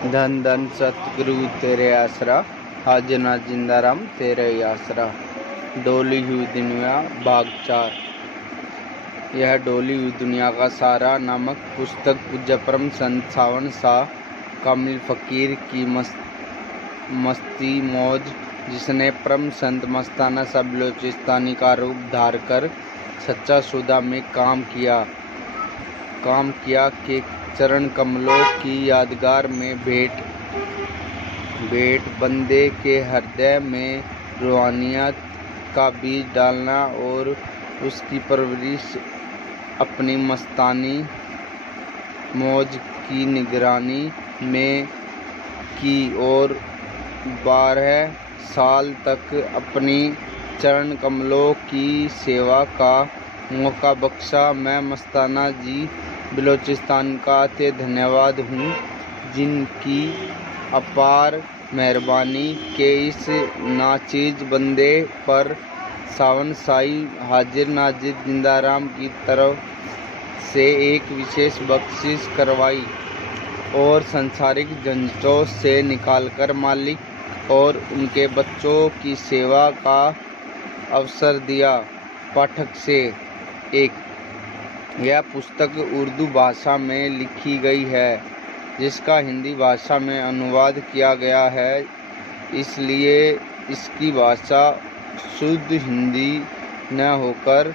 धन धन सतगुरु तेरे आसरा, हाजिर नाथ जिंदा राम तेरे ही आसरा। डोली हुई दुनिया भाग 4। यह डोली हुई दुनिया का सारा नामक पुस्तक पूज्य परम संत सावन शाह कामिल फकीर की मस्ती मौज, जिसने परम संत मस्ताना सा बलोचिस्तानी का रूप धार कर सच्चा सौदा में काम किया के चरण कमलों की यादगार में भेंट बंदे के हृदय में रूहानियत का बीज डालना और उसकी परवरिश अपनी मस्तानी मौज की निगरानी में की और 12 साल तक अपनी चरण कमलों की सेवा का मौका बख्शा। मैं मस्ताना जी बलोचिस्तान का अति धन्यवाद हूँ, जिनकी अपार मेहरबानी के इस नाचीज बंदे पर सावन साई हाजिर नाजिर जिंदाराम की तरफ से एक विशेष बख्शिश करवाई और संसारिक झंझटों से निकालकर मालिक और उनके बच्चों की सेवा का अवसर दिया। पाठक से एक, यह पुस्तक उर्दू भाषा में लिखी गई है, जिसका हिंदी भाषा में अनुवाद किया गया है, इसलिए इसकी भाषा शुद्ध हिंदी न होकर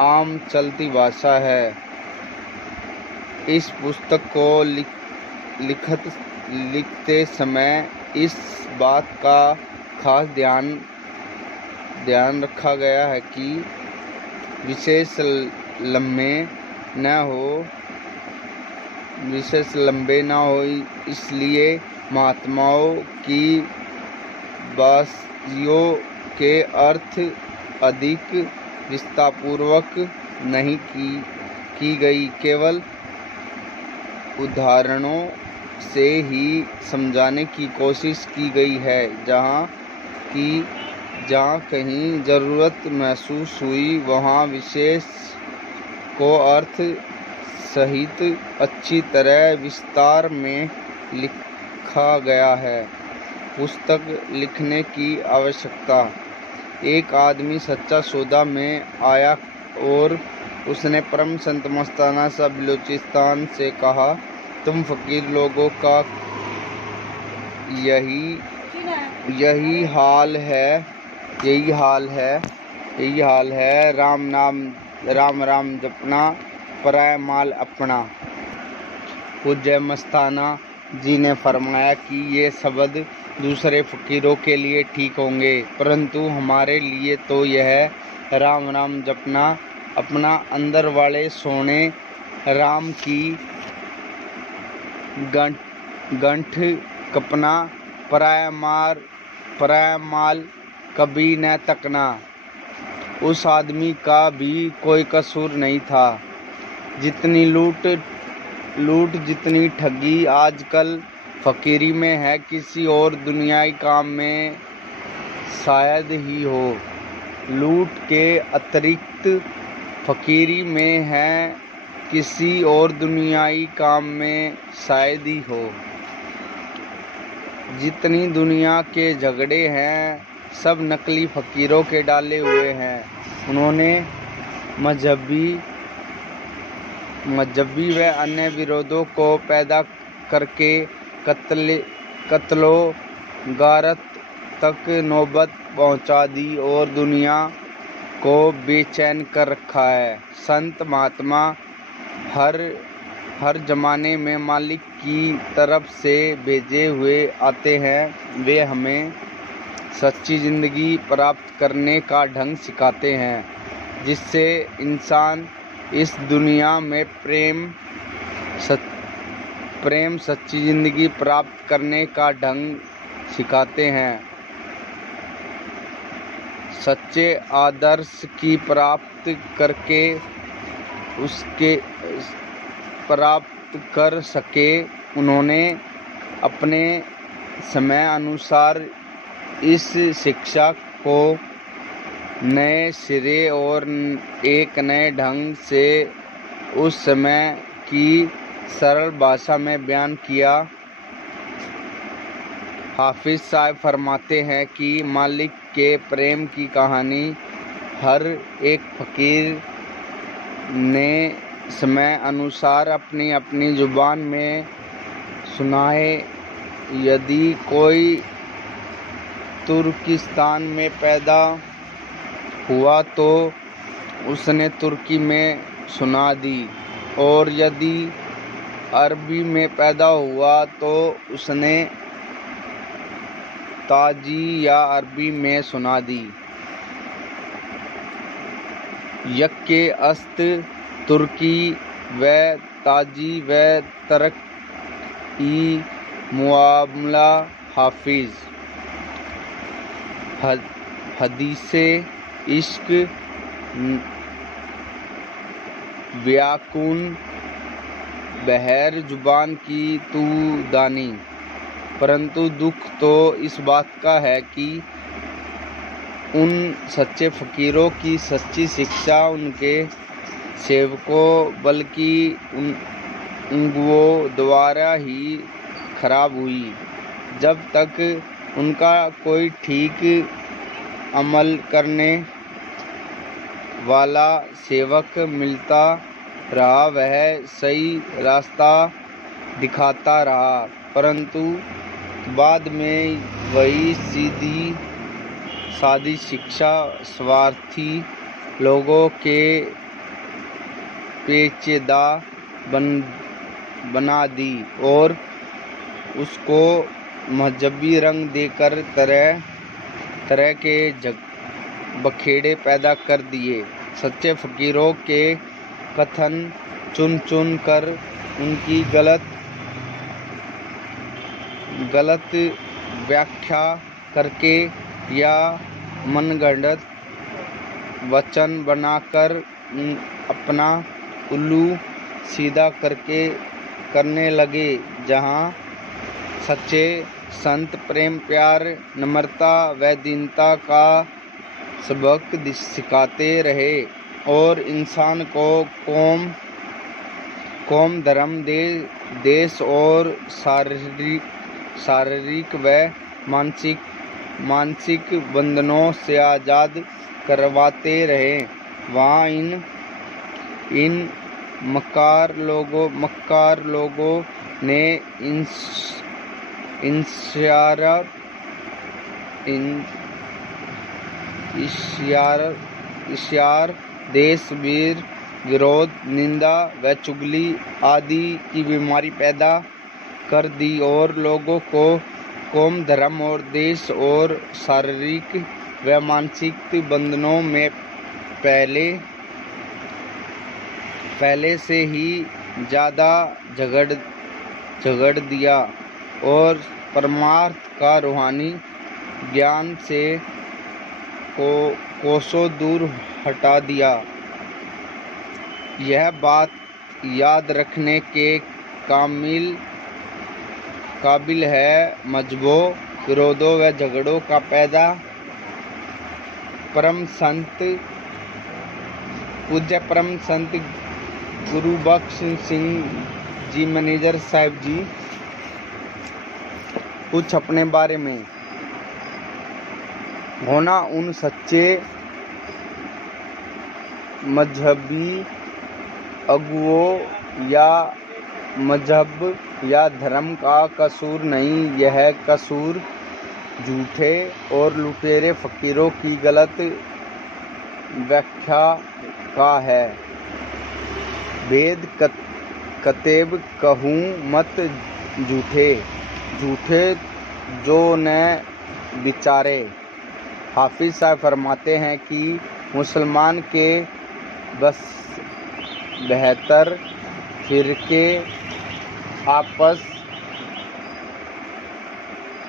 आम चलती भाषा है। इस पुस्तक को लिखते समय इस बात का खास ध्यान रखा गया है कि विशेष लंबे न हो, इसलिए महात्माओं की बासियों के अर्थ अधिक विस्तारपूर्वक नहीं की गई, केवल उदाहरणों से ही समझाने की कोशिश की गई है। जहाँ कहीं जरूरत महसूस हुई, वहाँ विशेष को अर्थ सहित अच्छी तरह विस्तार में लिखा गया है। पुस्तक लिखने की आवश्यकता। एक आदमी सच्चा सौदा में आया और उसने परम संत मस्ताना सा बलोचिस्तान से कहा, तुम फकीर लोगों का यही हाल है, राम राम जपना, पराया माल अपना। पूज्य मस्ताना जी ने फरमाया कि ये शब्द दूसरे फकीरों के लिए ठीक होंगे, परंतु हमारे लिए तो यह राम राम जपना, अपना अंदर वाले सोने राम की गंठ कपना, पराया माल कभी न तकना। उस आदमी का भी कोई कसूर नहीं था। जितनी लूट जितनी ठगी आजकल फकीरी में है, किसी और दुनियाई काम में शायद ही हो। लूट के अतिरिक्त फकीरी में है, किसी और दुनियाई काम में शायद ही हो। जितनी दुनिया के झगड़े हैं, सब नकली फकीरों के डाले हुए हैं। उन्होंने मजहबी व अन्य विरोधों को पैदा करके कत्लो गारत तक नौबत पहुंचा दी और दुनिया को बेचैन कर रखा है। संत महात्मा हर जमाने में मालिक की तरफ से भेजे हुए आते हैं। वे हमें सच्ची जिंदगी प्राप्त करने का ढंग सिखाते हैं, जिससे इंसान इस दुनिया में प्रेम सच्ची जिंदगी प्राप्त करने का ढंग सिखाते हैं। सच्चे आदर्श की प्राप्त कर सके। उन्होंने अपने समय अनुसार इस शिक्षा को नए सिरे और एक नए ढंग से उस समय की सरल भाषा में बयान किया। हाफिज साहब फरमाते हैं कि मालिक के प्रेम की कहानी हर एक फकीर ने समय अनुसार अपनी अपनी जुबान में सुनाए। यदि कोई तुर्किस्तान में पैदा हुआ तो उसने तुर्की में सुना दी, और यदि अरबी में पैदा हुआ तो उसने ताजी या अरबी में सुना दी। यक्के अस्त तुर्की व ताजी व तरक ई मुआमला हाफिज हदीसे इश्क व्याकुन बहर जुबान की तू दानी। परंतु दुख तो इस बात का है कि उन सच्चे फ़कीरों की सच्ची शिक्षा उनके सेवकों बल्कि उन्गुओं द्वारा ही खराब हुई। जब तक उनका कोई ठीक अमल करने वाला सेवक मिलता रहा वह सही रास्ता दिखाता रहा, परंतु बाद में वही सीधी सादी शिक्षा स्वार्थी लोगों के पेचीदा बना दी और उसको मजहबी रंग देकर तरह तरह के बखेड़े पैदा कर दिए। सच्चे फ़कीरों के कथन चुन चुन कर उनकी गलत व्याख्या करके या मनगढ़ंत वचन बनाकर अपना उल्लू सीधा करने लगे। जहाँ सच्चे संत प्रेम प्यार नम्रता व दीनता का सबक सिखाते रहे और इंसान को कौम धर्म देश और शारीरिक व मानसिक बंधनों से आज़ाद करवाते रहे। वहाँ इन मक्कार लोगों ने इश्यार देश विरोध निंदा व चुगली आदि की बीमारी पैदा कर दी और लोगों को कौम धर्म और देश और शारीरिक व मानसिक बंधनों में पहले से ही ज़्यादा झगड़ दिया और परमार्थ का रूहानी ज्ञान से कोसों दूर हटा दिया। यह बात याद रखने के काबिल है। मजहबों विरोधों व झगड़ों का पैदा पूज्य परम संत गुरु बख्श सिंह जी मैनेजर साहब जी कुछ अपने बारे में होना उन सच्चे मजहबी अगुओं या मजहब या धर्म का कसूर नहीं, यह कसूर झूठे और लुटेरे फ़कीरों की गलत व्याख्या का है। वेद कतेब कहूँ मत झूठे जो न बिचारे। हाफिज साहब फरमाते हैं कि मुसलमान के बस 72 फ़िरके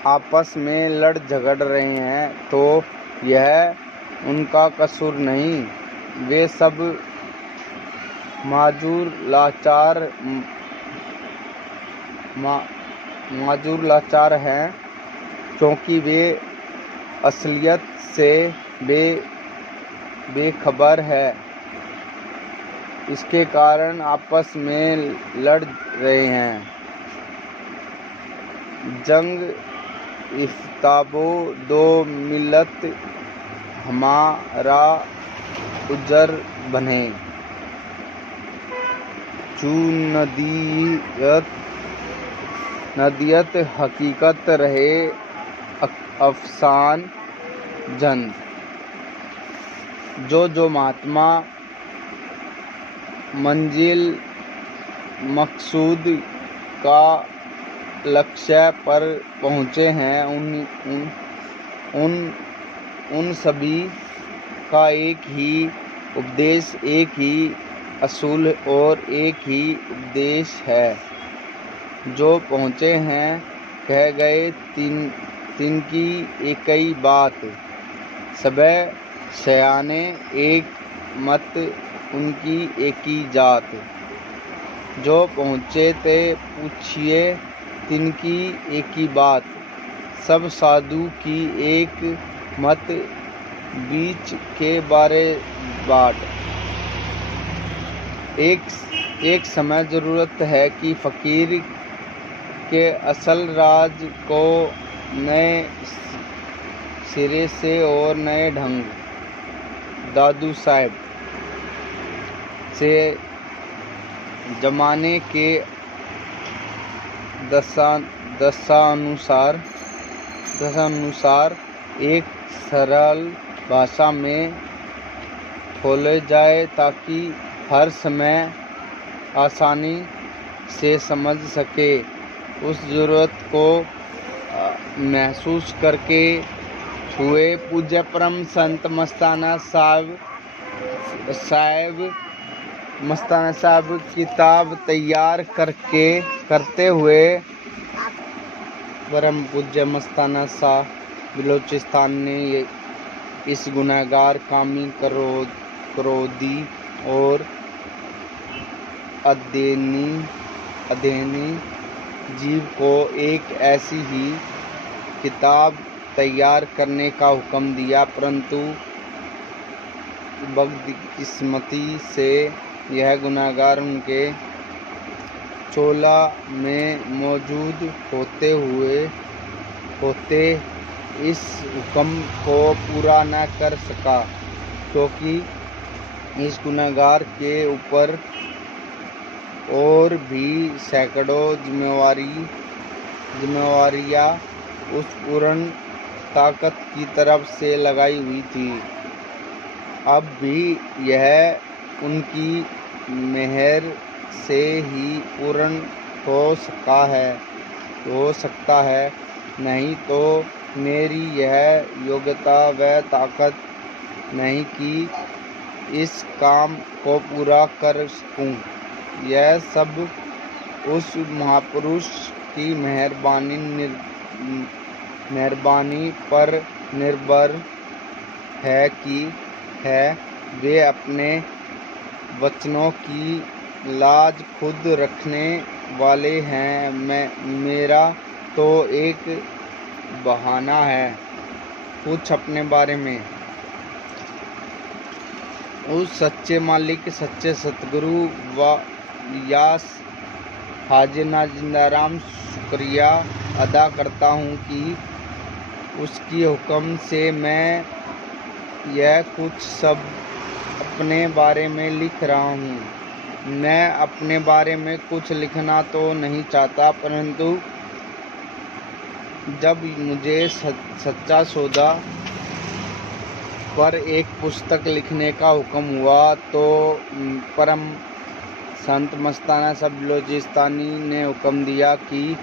आपस में लड़ झगड़ रहे हैं तो यह उनका कसूर नहीं, वे सब माजूर लाचार हैं, क्योंकि वे असलियत से बेखबर है। इसके कारण आपस में लड़ रहे हैं। जंग इफ्ताबो दो मिलत हमारा उजर बने। चू नदियत हकीकत रहे अफसान जन। जो महात्मा मंजिल मकसूद का लक्ष्य पर पहुँचे हैं उन सभी का एक ही उपदेश, एक ही असूल और एक ही उपदेश है। जो पहुँचे हैं कह गए तीन की एक ही बात, सबे सयाने एक मत उनकी एक ही जात। जो पहुँचे ते पूछिए तिनकी एक ही बात, सब साधु की एक मत बीच के बारे बाट। एक समय ज़रूरत है कि फ़कीर के असल राज को नए सिरे से और नए ढंग दादू साहब से जमाने के दशानुसार एक सरल भाषा में खोले जाए ताकि हर समय आसानी से समझ सके। उस ज़रूरत को महसूस करके हुए पूज्य परम संत मस्ताना साहब किताब तैयार करते हुए परम पूज्य मस्ताना साहब बलोचिस्तान ने इस गुनहगार कामी क्रोधी और अध्ययनी जीव को एक ऐसी ही किताब तैयार करने का हुक्म दिया, परंतु बदकिस्मती से यह गुनहगार उनके चोला में मौजूद होते इस हुक्म को पूरा न कर सका, क्योंकि इस गुनहगार के ऊपर और भी सैकड़ों जिम्मेवारियां उस पूर्ण ताकत की तरफ से लगाई हुई थी। अब भी यह उनकी मेहर से ही पूर्ण हो सकता है, नहीं तो मेरी यह योग्यता व ताकत नहीं कि इस काम को पूरा कर सकूं। यह सब उस महापुरुष की मेहरबानी पर निर्भर है कि वे अपने वचनों की लाज खुद रखने वाले हैं। मेरा तो एक बहाना है कुछ अपने बारे में। उस सच्चे मालिक, सच्चे सतगुरु व्यास हाजिर जिंदाराम शुक्रिया अदा करता हूँ कि उसकी हुक्म से मैं यह कुछ सब अपने बारे में लिख रहा हूँ। मैं अपने बारे में कुछ लिखना तो नहीं चाहता, परंतु जब मुझे सच्चा सौदा पर एक पुस्तक लिखने का हुक्म हुआ तो परम संत मस्ताना साहब बलोचिस्तानी ने हुक्म दिया कि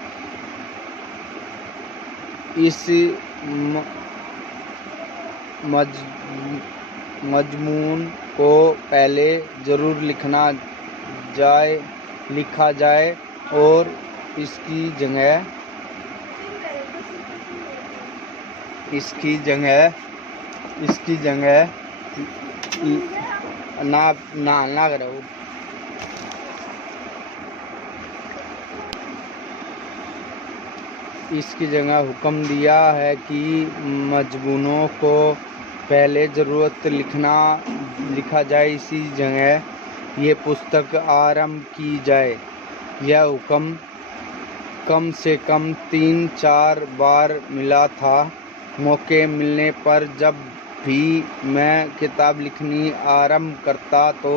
इस मजमून को पहले जरूर लिखा जाए और इसकी जगह ना करो। इसकी जगह हुक्म दिया है कि मजमूनों को पहले ज़रूरत लिखा जाए, इसी जगह ये पुस्तक आरंभ की जाए। यह हुक्म कम से कम 3-4 बार मिला था। मौके मिलने पर जब भी मैं किताब लिखनी आरंभ करता तो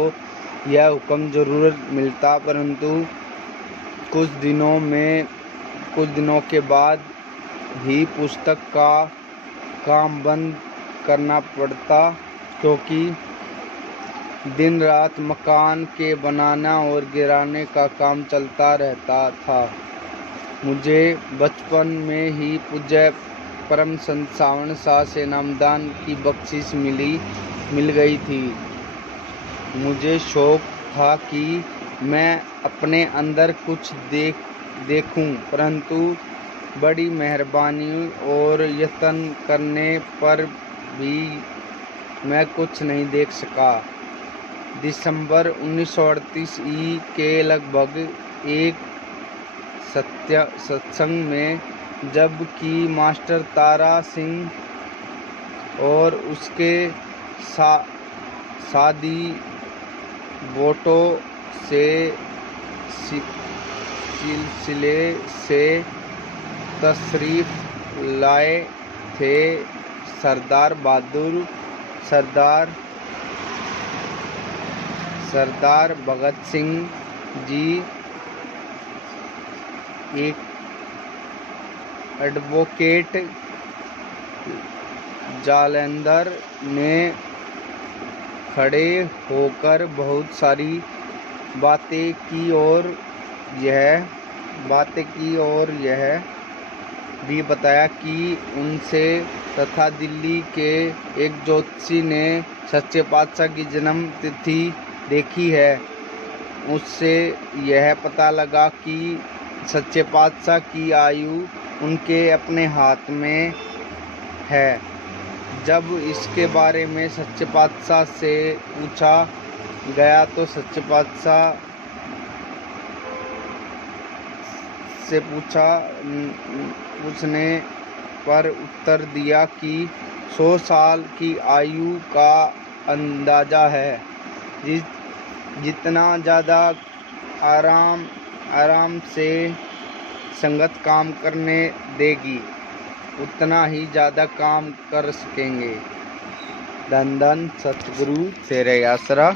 यह हुक्म ज़रूर मिलता, परंतु कुछ दिनों के बाद ही पुस्तक का काम बंद करना पड़ता, क्योंकि दिन रात मकान के बनाना और गिराने का काम चलता रहता था। मुझे बचपन में ही पूज्य परम संत सावण शाह से नामदान की बख्शिश मिल गई थी। मुझे शौक था कि मैं अपने अंदर कुछ देखूं, परंतु बड़ी मेहरबानी और यत्न करने पर भी मैं कुछ नहीं देख सका। दिसंबर 1938 के लगभग एक सत्संग में जबकि मास्टर तारा सिंह और उसके सादी बोटो से सिलसिले से तशरीफ लाए थे, सरदार बहादुर, सरदार भगत सिंह जी, एक एडवोकेट जालंधर ने खड़े होकर बहुत सारी बातें की और यह भी बताया कि उनसे तथा दिल्ली के एक ज्योतिषी ने सच्चे पातशाह की जन्म तिथि देखी है। उससे यह पता लगा कि सच्चे पातशाह की आयु उनके अपने हाथ में है। जब इसके बारे में सच्चे पातशाह से पूछा गया तो सच्चे पातशाह से पूछने पर उत्तर दिया कि 100 साल की आयु का अंदाजा है। जितना ज़्यादा आराम से संगत काम करने देगी, उतना ही ज़्यादा काम कर सकेंगे। धन धन सतगुरु तेरे आसरा,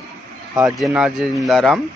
हाजिर नाजिर जिंदाराम।